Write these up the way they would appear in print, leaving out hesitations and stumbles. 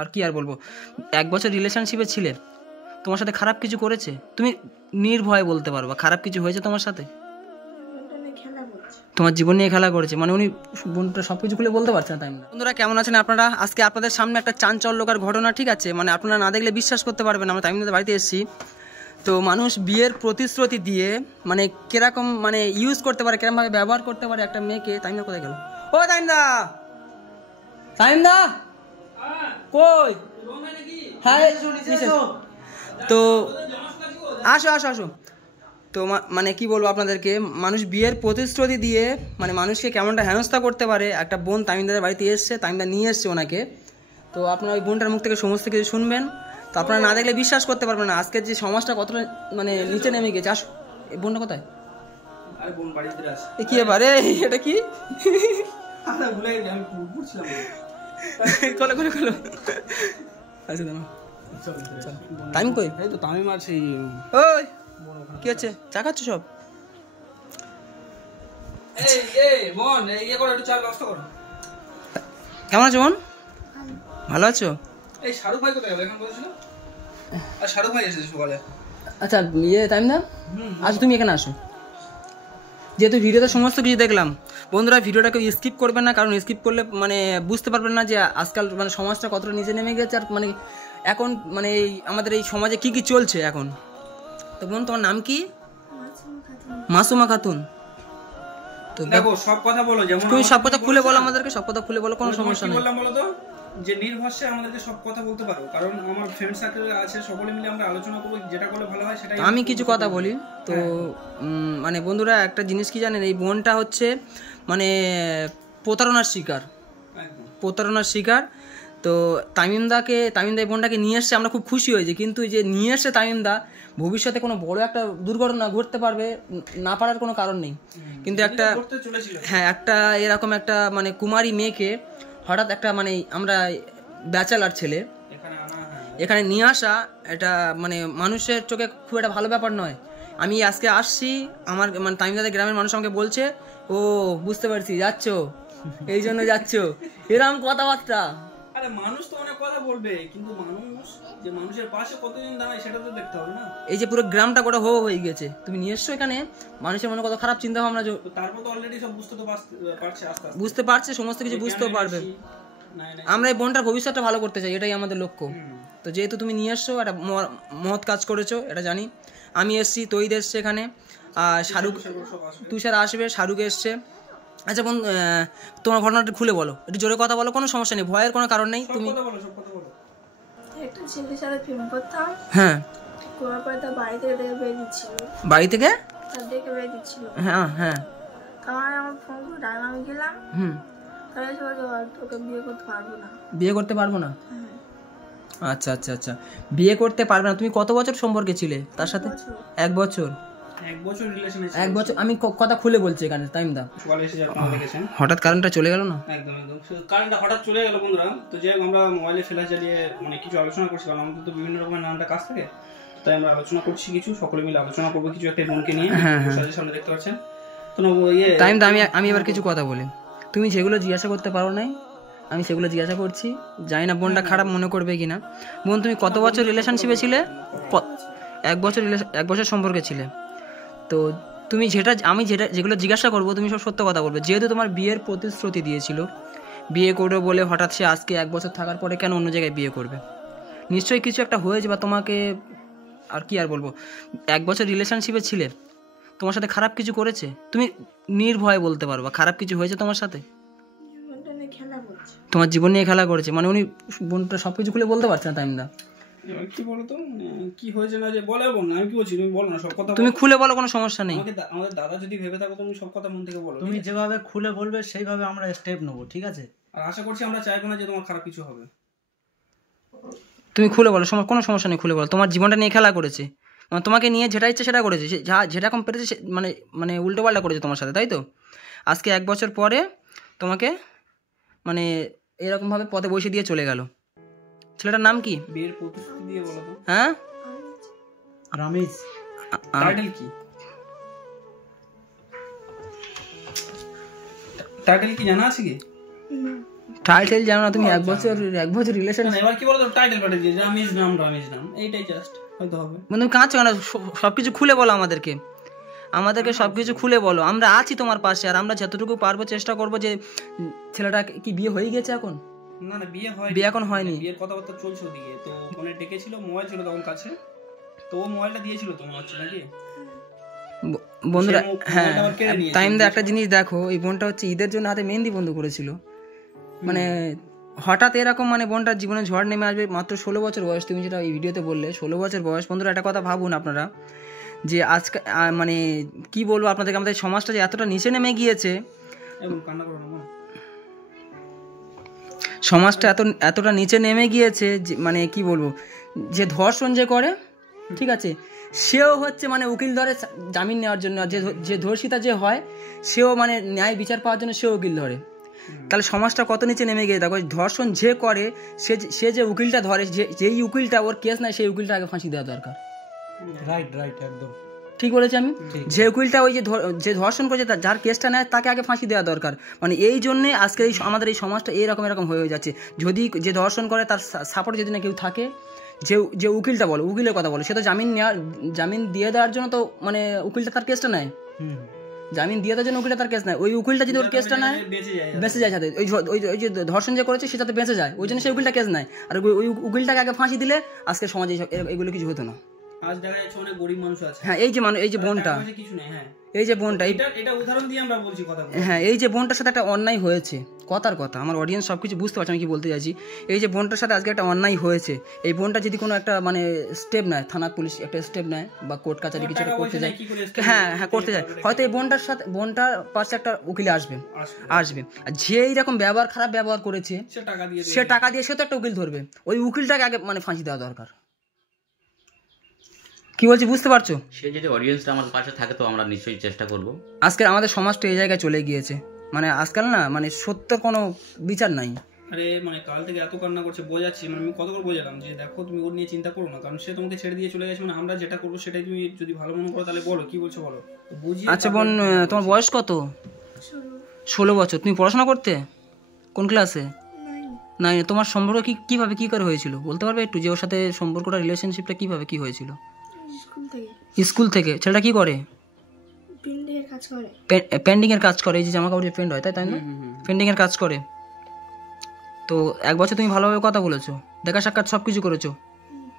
আর কি আর বলবো, 1 বছর রিলেশনশিপে ছিলে, তোমার সাথে খারাপ কিছু করেছে? তুমি নির্ভয়ে বলতে পারবা খারাপ কিছু হয়েছে তোমার সাথে? তোমার জীবন নিয়ে খেলা করেছে, মানে উনি বোনটা সব কিছু খুলে বলতে পারছে না। তাই না? বন্ধুরা কেমন আছেন আপনারা? আজকে আপনাদের সামনে একটা চাঞ্চল্যকর ঘটনা, ঠিক আছে? মানে আপনারা না দেখলে বিশ্বাস করতে পারবেন না। আমরা তামিমদার বাড়িতে এসেছি, তো মানুষ বিয়ের প্রতিশ্রুতি দিয়ে মানে কিরকম মানে ইউজ করতে পারে, কিরকমভাবে ব্যবহার করতে পারে একটা মেয়েকে। তামিমদা কোথায় গেল? ও তামিমদা, তামিমদা কই? হ্যাঁ তো আসো আসো আসো। তো মানে কি বলবো আপনাদেরকে, মানুষ বিয়ের প্রতিশ্রুতি দিয়ে মানে মানুষকে কেমনটা হেনস্থা করতে পারে। একটা বোন তামিমদার বাড়িতে এসছে, তামিমদা নিয়ে এসছে ওনাকে। তো আপনারা ওই বোনটার মুখ থেকে সমস্ত কিছু শুনবেন, তো আপনারা না দেখলে বিশ্বাস করতে পারবেন না আজকের যে সমাজটা কতটা মানে নিচে নেমে গেছে। আসো, এই বোনটা কোথায়? কি ব্যাপার এটা কি? খোলো খোলো খোলো। আচ্ছা দাঁড়াও, তামিম কই? এই তো তামিম আছি। ওই কি হচ্ছে? চা খাচ্ছ সব? কেমন আছো বোন? ভালো আছো? এই শাহরুখ ভাই কোথায় গেল এখন বলছিল? আর শাহরুখ ভাই এসেছে সকালে। আচ্ছা তাই না? আচ্ছা তুমি এখানে আসো। যেহেতু ভিডিওতে সমস্ত কিছু দেখলাম, বন্ধুরা ভিডিওটাকে স্কিপ করবেন না, কারণ স্কিপ করলে মানে বুঝতে পারবেন না যে আজকাল মানে সমাজটা কতটা নিচে নেমে গেছে, আর মানে এখন মানে এই আমাদের এই সমাজে কি কি চলছে এখন। তো বোন তোমার নাম কি? মাসুমা খাতুন। তো দেখো সব কথা বলো, যেমন তুমি সব কথা খুলে বলো আমাদেরকে, সব কথা খুলে বলো, কোনো সমস্যা নেই। বললাম বলো তো যে নির্ভরসে আমাদেরকে সব কথা বলতে পারো, কারণ আমার ফ্রেন্ড সার্কেল আছে, সকলে মিলে আমরা আলোচনা করব, যেটা করলে ভালো হয় সেটাই। আমি কিছু কথা বলি তো মানে বন্ধুরা একটা জিনিস কি জানেন, এই বোনটা হচ্ছে মানে প্রতারণার শিকার, প্রতারণার শিকার। তো তামিমদা এই বোনটাকে নিয়ে এসছে, আমরা খুব খুশি হয়েছি, কিন্তু যে নিয়ে এসছে তামিমদা ভবিষ্যতে কোনো বড় একটা দুর্ঘটনা ঘটতে পারবে না পারার কোনো কারণ নেই। কিন্তু একটা একটা এরকম একটা মানে কুমারী মেয়েকে হঠাৎ একটা মানে আমরা ব্যাচেলার ছেলে এখানে নিয়ে আসা, এটা মানে মানুষের চোখে খুব একটা ভালো ব্যাপার নয়। আমি আজকে আসছি, আমার মানে তামিমদাদের গ্রামের মানুষ আমাকে বলছে, ও বুঝতে পারছি যাচ্ছ, এই জন্য যাচ্ছ, এরকম কথাবার্তা। আরে মানুষ তো অনেক কথা বলবে, কিন্তু মানুষ যে মানুষের পাশে কতদিন দাঁড়ায় সেটা তো দেখতে হবে না। এই যে পুরো গ্রামটা গোটা হয়ে গেছে, তুমি নিয়ে এসছো এখানে, মানুষের মনে কত খারাপ চিন্তা ভাবনা, তারপর তো অলরেডি সব বুঝতে তো পারছে, আস্তে আস্তে বুঝতে পারছে, সমস্ত কিছু বুঝতেও পারবে। আমরা এই বোনটার ভবিষ্যৎটা ভালো করতে চাই, এটাই আমাদের লক্ষ্য। তো যেহেতু তুমি নিয়ে এসছো, একটা মহৎ কাজ করেছো, এটা জানি। আমি এসছি, তৈরি এসছে এখানে, শাহরুখ তুষার আসবে, শাহরুখ এসছে। আচ্ছা বোন, তোমার ঘটনাটা খুলে বলো, একটু জোরে কথা বলো, কোনো সমস্যা নেই, ভয়ের কোনো কারণ নেই। তুমি একটা ছেলের সাথে প্রেম করতাম। হ্যাঁ, করার পরে তার বাড়ি থেকে বেরিয়ে দিচ্ছিল। বাড়ি থেকে? তার দেখে বেরিয়ে দিচ্ছিল। হ্যাঁ হ্যাঁ। তারপরে আমার ফোন করে ডাইম আমি গেলাম। তাহলে সে বলছে তোকে বিয়ে করতে পারবো না। বিয়ে করতে পারবো না? আচ্ছা আচ্ছা আচ্ছা, বিয়ে করতে পারবে না। তুমি কত বছর সম্পর্কে ছিলে তার সাথে? 1 বছর। 1 বছর রিলেশনে? 1 বছর। আমি কথা খুলে বলছি এখানে, তামিমদা সকালে এসে আপনারা দেখেছেন হঠাৎ কারেন্টটা চলে গেল না? একদম একদম কারেন্টটা হঠাৎ চলে গেল বন্ধুরা। তো যাই হোক, আমরা মোবাইলে ফ্ল্যাশ জ্বালিয়ে মানে কিছু আলোচনা করছি, কারণ আমাদের তো বিভিন্ন রকমের নানানটা কাজ থাকে, তাই আমরা আলোচনা করছি, কিছু সকলে মিলে আলোচনা করবো কিছু একটা বোনকে নিয়ে। সামনে দেখতে পাচ্ছেন তো তামিমদা, আমি এবার কিছু কথা বলি। তুমি যেগুলো জিজ্ঞাসা করতে পারো নাই, আমি সেগুলো জিজ্ঞাসা করছি। জানি না বোনটা খারাপ মনে করবে কিনা। বোন তুমি কত বছর রিলেশনশিপে ছিলে? 1 বছর সম্পর্কে ছিলে। তো তুমি যেগুলো জিজ্ঞাসা করবো তুমি সব সত্য কথা বলবে। যেহেতু তোমার বিয়ের প্রতিশ্রুতি দিয়েছিল, বিয়ে করবে বলে হঠাৎ সে আজকে 1 বছর থাকার পরে কেন অন্য জায়গায় বিয়ে করবে? নিশ্চয়ই কিছু একটা হয়েছে, বা তোমাকে আর কি আর বলবো, 1 বছর রিলেশনশিপে ছিলে, তোমার সাথে খারাপ কিছু করেছে? তুমি নির্ভয়ে বলতে পারবা খারাপ কিছু হয়েছে তোমার সাথে? তোমার জীবন নিয়ে খেলা করেছে, মানে উনি বোনটা সবকিছু খুলে বলতে পারছে না। তামিমদা কি বলো তো, মানে কি হয়েছে না যে বলে বল না, আমি কি বলছি তুমি বলো না, সব কথা তুমি খুলে বলো, কোনো সমস্যা নেই। আমাদের দাদা যদি ভেবে থাকো তুমি সব কথা মন থেকে বলো, তুমি যেভাবে খুলে বলবে সেইভাবে আমরা স্টেপ নেবো, ঠিক আছে? আর আশা করছি আমরা চাইবো না যে তোমার খারাপ কিছু হবে। তুমি খুলে বলো, কোনো সমস্যা নেই, খুলে বলো। তোমার জীবনটা নিয়ে খেলা করেছে, মানে তোমাকে নিয়ে যেটা ইচ্ছে সেটা করেছে, যেটা কম পেরেছে মানে মানে উল্টো পাল্টা করেছে তোমার সাথে, তাই তো? আজকে 1 বছর পরে তোমাকে মানে এরকমভাবে পথে বসে দিয়ে চলে গেল। ছেলেটার নাম কি? বিয়ের প্রতিশ্রুতি দিয়ে বলো তো। হ্যাঁ, রামিজ। টাইটেল কি? টাইটেল কি জানা আছে কি? টাইটেল জানো না তুমি? এক বছর রিলেশন। এবার কি বলতো, টাইটেল পাঠিয়ে দিয়ে রামেশ নাম এইটাই জাস্ট হয়তো হবে। মানে তুমি কাঁদছো না, সবকিছু খুলে বলো আমাদেরকে সবকিছু খুলে বলো। আমরা আছি তোমার পাশে, আর আমরা যতটুকু পারবো চেষ্টা করবো যে ছেলেটা কি বিয়ে হয়ে গেছে এখন? না বিয়ে এখন হয়নি। বিয়ের কথাবার্তা চলছে ওদিকে, তো ফোনে ডেকেছিল, মোবাইল ছিল তখন কাছে, তো ও মোবাইলটা দিয়েছিল তো মনে হচ্ছে নাকি বন্ধুরা। হ্যাঁ টাইমদা একটা জিনিস দেখো, এই বোনটা হচ্ছে ঈদের জন্য হাতে মেহেন্দি বন্ধ করেছিল, মানে হঠাৎ এরকম মানে বোনটার জীবনে ঝড় নেমে আসবে। মাত্র 16 বছর বয়স, তুমি যেটা এই ভিডিওতে বললে 16 বছর বয়স। বন্ধুরা একটা কথা ভাবুন আপনারা, যে আজকে মানে কি বলবো আপনাদেরকে, আমাদের সমাজটা যে এতটা নিচে নেমে গিয়েছে, সমাজটা এতটা নিচে নেমে গিয়েছে মানে কি বলবো, যে ধর্ষণ যে করে, ঠিক আছে, সেও হচ্ছে মানে উকিল ধরে জামিন নেওয়ার জন্য, যে ধর্ষিতা যে হয় সেও মানে ন্যায় বিচার পাওয়ার জন্য সেও উকিল ধরে। তাহলে সমাজটা কত নিচে নেমে গিয়ে দেখো, ধর্ষণ যে করে সে যে উকিলটা ধরে, যেই উকিলটা ওর কেস নাই, সেই উকিলটা আগে ফাঁসি দেওয়া দরকার। রাইট একদম ঠিক বলেছি আমি। যে উকিলটা ওই যে ধর্ষণ করেছে যার কেসটা নেয় তাকে আগে ফাঁসি দেওয়া দরকার। মানে এই জন্যে আজকে আমাদের এই সমাজটা এরকম হয়ে যাচ্ছে। যদি যে ধর্ষণ করে তার সাপোর্ট যদি না কেউ থাকে, যে উকিলটা বলো, উকিলের কথা বলো, সে তো জামিন দিয়ে দেওয়ার জন্য তো মানে উকিলটা তার কেসটা নেয়, জামিন দিয়ে দেওয়ার জন্য উকিলটা তার কেস নেয়। ওই উকিলটা যদি ওর কেসটা নেয়, বেঁচে যায় সাথে, ওই যে ধর্ষণ যে করেছে সে যাতে বেঁচে যায়, ওই জন্য সেই উকিলটা কেস নেয়। আর ওই উকিলটাকে আগে ফাঁসি দিলে আজকে সমাজে এগুলো কিছু হতো না। আজ দেখা যাচ্ছে অনেক গরিব মানুষ আছে। হ্যাঁ এই যে বোনটা, এই যে বোনটা, এটা উদাহরণ দিয়ে আমরা বলছি কথা। হ্যাঁ এই যে বোনটার সাথে একটা অন্যায় হয়েছে, কথার কথা, আমার অডিয়েন্স সবকিছু বুঝতে পারছে আমি কি বলতে চাইছি। এই যে বোনটার সাথে আজকে একটা অন্যায় হয়েছে, এই বোনটা যদি কোনো একটা মানে স্টেপ নেয়, থানা পুলিশ একটা স্টেপ নেয় বা কোর্ট কাছারি কিছু করতে যায়, হ্যাঁ করতে যায়, হয়তো এই বোনটার পাশে একটা উকিল আসবে। আর যে এইরকম খারাপ ব্যবহার করেছে, সে টাকা দিয়ে সে তো একটা উকিল ধরবে, ওই উকিলটাকে আগে মানে ফাঁসি দেওয়া দরকার। কি বলছি বুঝতে পারছো? সে যদি অডিয়েন্সটা আমার পাশে থাকে তো আমরা নিশ্চয়ই চেষ্টা করব। আজকে আমাদের সমাজটা এই জায়গায় চলে গিয়েছে, মানে আজকাল না মানে সত্যের কোনো বিচার নাই। আরে মানে কাল থেকে এত কান্না করছে, বোঝাচ্ছি, মানে আমি কত করে বোঝালাম যে দেখো তুমি ওর নিয়ে চিন্তা করো না, কারণ সে তোমাকে ছেড়ে দিয়ে চলে গেছে, মানে আমরা যেটা করবো সেটাই তুমি যদি ভালো মনে করো তাহলে বলো, কি বলছো বলো। আচ্ছা বোন, তোমার বয়স কত? 16 বছর। তুমি পড়াশোনা করতে? কোন ক্লাসে? 9। তোমার সম্পর্ক কিভাবে কি করে হয়েছিল বলতে পারবে একটু, যে ওর সাথে সম্পর্কটা রিলেশনশিপটা কিভাবে কি হয়েছিল? স্কুল থেকে। ছেলেটা কি করে? পেন্ডিং এর কাজ করে। এই যে জামা কাপড় পেন্ট হয়, তাই না? পেন্ডিং এর কাজ করে। তো 1 বছর তুমি ভালোভাবে কথা বলেছো, দেখা সাক্ষাৎ সবকিছু করেছো,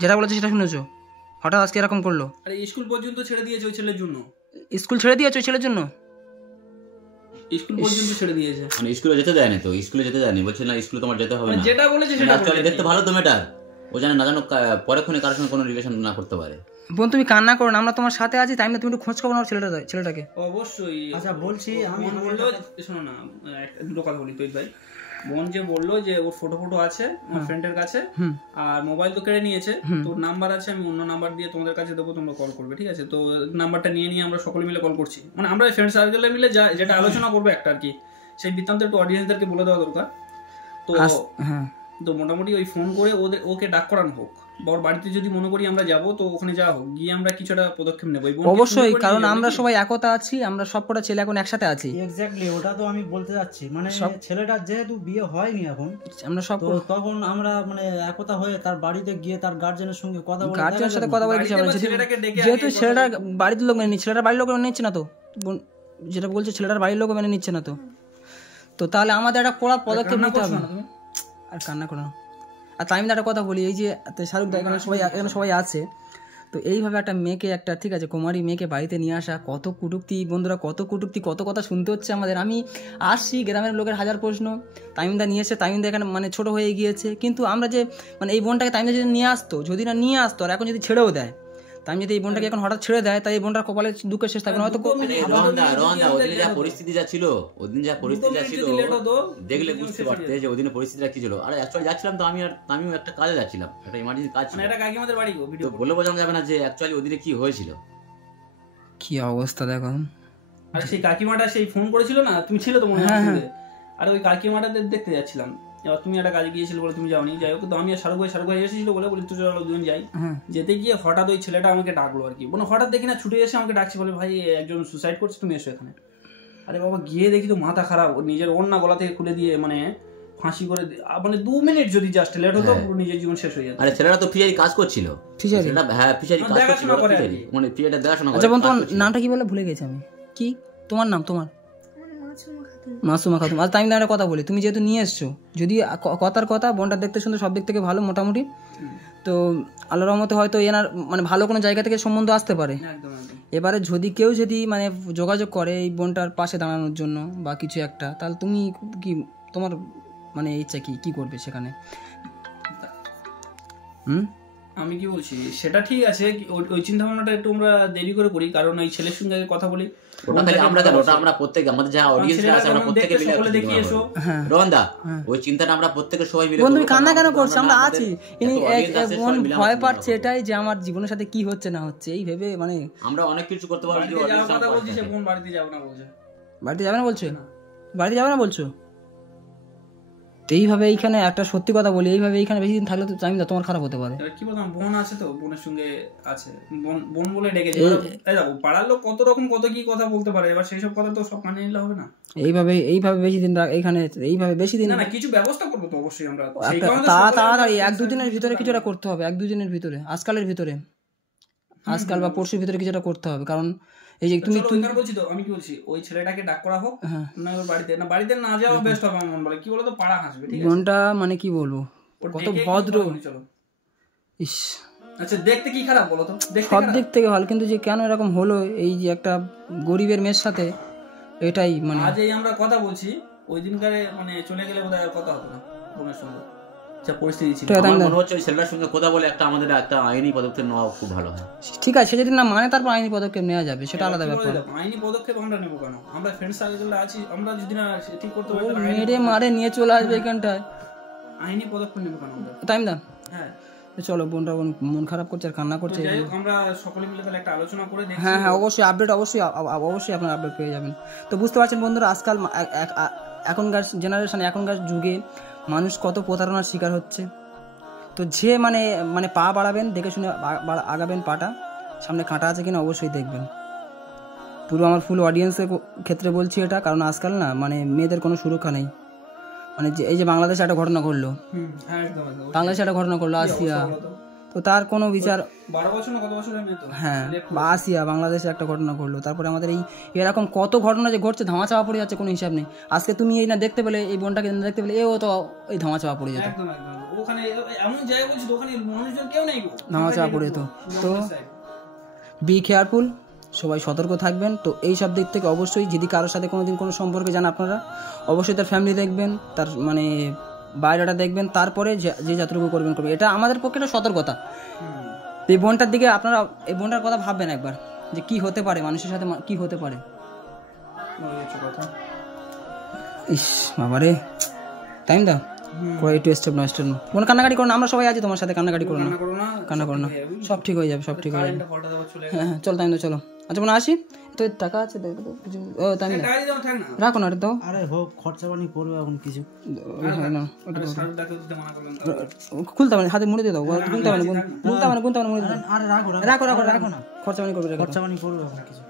যেটা বলেছো সেটা শুনেছো, হঠাৎ আজকে এরকম করলো। আরে স্কুল পর্যন্ত ছেড়ে দিয়েছে ওই ছেলের জন্য। স্কুল ছেড়ে দিয়েছো ওই ছেলের জন্য? স্কুল পর্যন্ত ছেড়ে দিয়েছে, মানে স্কুলে যেতে দেয়নি তো, স্কুলে যেতে দেয়নি, বলছে না স্কুলে তোমার যেতে হবে না, যেটা বলেছে সেটা অ্যাকচুয়ালি দেখতে ভালো তো মেয়েটা, ও জানে না জানো পরক্ষণে কারোর সঙ্গে কোনো রিলেশন না করতে পারে। বোন তুমি কান্না করো না, আমরা তোমার সাথে আছি, তাই না? তুমি একটু খোঁজ খবর নাও ছেলেটাকে। অবশ্যই। আচ্ছা বলছি, আমি বললো, শোনো না দুটো কথা বলি। তুই ভাই, বোন যে বললো যে ওর ফটো আছে আমার ফ্রেন্ডের কাছে, আর মোবাইল তো কেড়ে নিয়েছে, তোর নাম্বার আছে, আমি অন্য নাম্বার দিয়ে তোমাদের কাছে দেবো, তোমরা কল করবে, ঠিক আছে? তো নাম্বারটা নিয়ে আমরা সকলে মিলে কল করছি, মানে আমরা ফ্রেন্ড সার্কেলে মিলে যেটা আলোচনা করবো একটা আর কি, সেই বৃত্তান্ত একটু অডিয়েন্সদেরকে বলে দেওয়া দরকার। তো মোটামুটি ওই ফোন করে ওকে ডাক করানো হোক, ওর বাড়িতে যদি মনে করি আমরা যাবো, তো ওখানে যাওয়া হোক, গিয়ে আমরা কিছুটা পদক্ষেপ নেবো অবশ্যই, কারণ আমরা সবাই একতা আছি, আমরা সবকটা ছেলে এখন একসাথে আছি। এক্স্যাক্টলি, ওটা তো আমি বলতে যাচ্ছি, মানে ছেলেটা যেহেতু বিয়ে হয়নি এখন, আমরা সব তখন আমরা মানে একতা হয়ে তার বাড়িতে গিয়ে তার গার্জেনের সঙ্গে কথা বলে, গার্জেনের সাথে কথা বলে কিছু হবে না। যেহেতু ছেলেটার বাড়ির লোক মেনে নিচ্ছে, ছেলেটার বাড়ির লোক মেনে নিচ্ছে না তো, যেটা বলছে ছেলেটার বাড়ির লোক মেনে নিচ্ছে না, তো তাহলে আমাদের একটা কড়া পদক্ষেপ নিতে হবে। আর কান্না করো না। আর তাই আমি একটা কথা বলি, এই যে শাহরুখ দা এখানে সবাই আছে, তো এইভাবে একটা মেয়েকে, একটা ঠিক আছে কুমারী মেয়েকে বাড়িতে নিয়ে আসা, কত কটূক্তি বন্ধুরা, কত কথা শুনতে হচ্ছে আমাদের। আমি আসছি, গ্রামের লোকের হাজার প্রশ্ন, তামিমদা নিয়ে এসে, তামিমদা এখানে মানে ছোট হয়ে গিয়েছে, কিন্তু আমরা যে মানে এই বোনটাকে তামিমদা যদি নিয়ে আসতো, যদি না নিয়ে আসতো, আর এখন যদি ছেড়েও দেয়, তাই যদি এই বোনটাকে এখন হঠাৎ ছেড়ে দেয়, তাই এই বোনটার কপালে দুঃখের শেষ থাকবে না। হয়তো ওদিন যা পরিস্থিতি ছিল দেখলে বুঝতে পারতে যে ওদিনের পরিস্থিতিটা কি ছিল। আর অ্যাকচুয়ালি যাচ্ছিলাম তো আমিও একটা কাজে যাচ্ছিলাম, একটা ইমার্জেন্সি কাজ ছিল, তো বলে বোঝানো যাবে না যে অ্যাকচুয়ালি ওদিনে কি হয়েছিল, কি অবস্থা দেখো। আর সেই কাকিমাটা সেই ফোন করেছিল না, তুমি ছিলে তো মনে হয়, আর ওই কাকিমাটা দেখতে যাচ্ছিলাম, এবার তুমি একটা কাজে গিয়েছিল বলে তুমি যাওনি, যাই হোক, তো আমি আর শাহরুখ ভাই এসেছিল বলে তুই চলো দুজন যাই। যেতে গিয়ে হঠাৎ ওই ছেলেটা আমাকে ডাকলো আর কি, মানে হঠাৎ দেখি না ছুটে এসে আমাকে ডাকছে, বলে ভাই একজন সুসাইড করছে, তুমি এসো এখানে। আরে বাবা, গিয়ে দেখি তো মাথা খারাপ, নিজের ওড়না গলা থেকে খুলে দিয়ে মানে ফাঁসি করে মানে 2 মিনিট যদি জাস্ট লেট হতো পুরো নিজের জীবন শেষ হয়ে যেত। আরে ছেলেটা তো ফিশারি কাজ করছিল, হ্যাঁ ফিশারি কাজ করছিল, মানে ফিশারিটা দেখাশোনা করে। আচ্ছা বোন, তোমার নামটা কি বলে ভুলে গেছি আমি, কি তোমার নাম? তোমার মাসুমা খাতুন। আচ্ছা আমি একটা কথা বলি, তুমি যেহেতু নিয়ে এসছো, যদি কথার কথা বোনটা দেখতে সুন্দর, সব দিক থেকে ভালো মোটামুটি, তো আল্লাহর রহমতে হয়তো এনার মানে ভালো কোনো জায়গা থেকে সম্বন্ধ আসতে পারে। এবারে যদি কেউ মানে যোগাযোগ করে এই বোনটার পাশে দাঁড়ানোর জন্য বা কিছু একটা, তাহলে তুমি কি, তোমার মানে ইচ্ছা কি করবে সেখানে? আমি কি বলছি সেটা ঠিক আছে, ওই চিন্তা ভাবনাটা একটু আমরা দেরি করে করি, কারণ এই ছেলের সঙ্গে কথা বলি। আমরা প্রত্যেক আমাদের যা অডিয়েন্স আছে আমরা প্রত্যেককে মিলে দেখি এসো রোহনদা, ওই চিন্তাটা আমরা প্রত্যেককে সবাই মিলে। বন্ধু কান্না কেন করছ? আমরা আছি। ইনি বোন ভয় পাচ্ছে এটাই যে আমার জীবনের সাথে কি হচ্ছে না হচ্ছে, এই ভেবে মানে আমরা অনেক কিছু করতে পারবো। কথা বলছি সে বোন বাড়িতে যাবে না বলছে। বাড়িতে যাবে না বলছো? বাড়িতে যাবে না বলছো? তো এইভাবে এইখানে একটা সত্যি কথা বলি, এইভাবে এইখানে বেশি দিন থাকলে তো আমি তোমার খারাপ হতে পারে। কি বলতাম, বোন আছে তো, বোনের সঙ্গে আছে, বোন বলে ডেকে যাবো। পাড়ার লোক কত রকম কত কি কথা বলতে পারে, এবার সেই সব কথা তো সব মানিয়ে নিলে হবে না। এইভাবে বেশি দিন এইখানে, এইভাবে বেশি দিন না কিছু ব্যবস্থা করবো তো অবশ্যই আমরা। তাড়াতাড়ি 1-2 দিনের ভিতরে কিছুটা করতে হবে, 1-2 দিনের ভিতরে, আজকালের ভিতরে, আজকাল বা পরশুর ভিতরে কিছুটা করতে হবে। কারণ এই যে তুমি বলছি তো, আমি কি বলছি, ওই ছেলেটাকে ডাক করা হোক না ওর বাড়িতে না যাওয়া বেস্ট হবে আমার মনে বলে। কি বলতো, পাড়া হাসবে। ঠিক আছে, বোনটা মানে কি বলবো, কত ভদ্র। ইস, আচ্ছা দেখতে কি খারাপ বলো তো? সব দিক থেকে ভালো, কিন্তু যে কেন এরকম হলো, এই যে একটা গরিবের মেয়ের সাথে, এটাই মানে আজ এই আমরা কথা বলছি, ওই দিনকারে মানে চলে গেলে বোধহয় আর কথা হতো না বোনের সঙ্গে। পরিস্থিতি ছিল, আমার মনে হচ্ছে ওই ছেলেটার সঙ্গে কথা বলে আমাদের একটা আইনি পদক্ষেপ নেওয়া খুব ভালো হয়। ঠিক আছে, যদি না মানে তারপর আইনি পদক্ষেপ নেওয়া যাবে, সেটা আলাদা ব্যাপার। আইনি পদক্ষেপ আমরা নেব কেন? আমরা ফ্রেন্ড সার্কেলে আছি, আমরা যদি না ঠিক করতে পারি মেরে মারে নিয়ে চলে আসবে এখানটায়, আইনি পদক্ষেপ নেব কেন আমরা? টাইম দাও। হ্যাঁ চলো, বোনটা মন খারাপ করছে আর কান্না করছে। যাই হোক, আমরা সকলে মিলে তাহলে একটা আলোচনা করে দেখি। হ্যাঁ অবশ্যই আপডেট, অবশ্যই আপনারা আপডেট পেয়ে যাবেন। তো বুঝতে পারছেন বন্ধুরা, আজকাল এখনকার জেনারেশন, এখনকার যুগে মানুষ কত প্রতারণার শিকার হচ্ছে। তো যে মানে পা বাড়াবেন, দেখে শুনে আগাবেন পাটা, সামনে কাঁটা আছে কিনা অবশ্যই দেখবেন। পুরো আমার ফুল অডিয়েন্সের ক্ষেত্রে বলছি এটা, কারণ আজকাল না মানে মেয়েদের কোনো সুরক্ষা নেই। মানে এই যে বাংলাদেশে একটা ঘটনা ঘটলো, আসিয়া, তো তার কোনো বিচার, 12 বছর না কত বছরের মেয়ে তো, হ্যাঁ আসিয়া, বাংলাদেশে একটা ঘটনা ঘটলো। তারপরে আমাদের এরকম কত ঘটনা যে ঘটছে, ধামা চাপা পড়ে যাচ্ছে, কোনো হিসাব নেই। আজকে তুমি এই না দেখতে পেলে, এই বোনটাকে দেখতে পেলে, এও তো এই ধামা চাপা পড়ে যেত, ওখানে এমন জায়গা বলছি ওখানে মানুষজন কেউ নেই, ধামা চাপা পড়ে যেত। তো বি কেয়ারফুল, সবাই সতর্ক থাকবেন। তো এই সব দিক থেকে অবশ্যই, যদি কারোর সাথে কোনোদিন কোনো সম্পর্কে যান আপনারা, অবশ্যই তার ফ্যামিলি দেখবেন, তার মানে বাইরেটা দেখবেন, তারপরে যে যতটুকু করবেন। এটা আমাদের পক্ষে একটা সতর্কতা। এই বোনটার দিকে আপনারা, এই বোনটার কথা ভাববেন একবার, যে কি হতে পারে, মানুষের সাথে কি হতে পারে। ইস বাবারে, টাইম দাও, একটু স্টেপ না, মনে কান্নাকাটি করো না, আমরা সবাই আছি তোমার সাথে, কান্নাকাটি করো না, কান্না করো না, সব ঠিক হয়ে যাবে, সব ঠিক হয়ে যাবে। হ্যাঁ চল টাইম দাও, চলো। আচ্ছা মনে আসি তো, টাকা আছে রাখো না, দাও। আরে হোক, খরচা পানি করবে এখন কিছু, খুলতে পারে, হাতে মুড়ে দিয়ে দাও, গুনতে পারে, মুড়ে দিয়ে রাখো না, খরচা পানি করবে, এখন কিছু।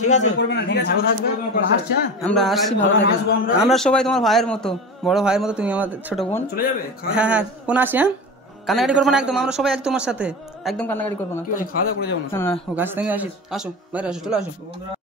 ঠিক আছে, ভালো থাকবে, আমরা আসছি, ভালো থাকবে। আমরা সবাই তোমার ভাইয়ের মতো, বড় ভাইয়ের মতো, তুমি আমাদের ছোট বোন। হ্যাঁ কোন আসি, হ্যাঁ কান্নাকাটি করবো না একদম, আমরা সবাই আছি তোমার সাথে, একদম কান্নাকাটি করবো না। খাওয়া দাওয়া করে যাবো না, না ও গাছ থেকে আসি, আসো বাইরে আসো, চলে আসো।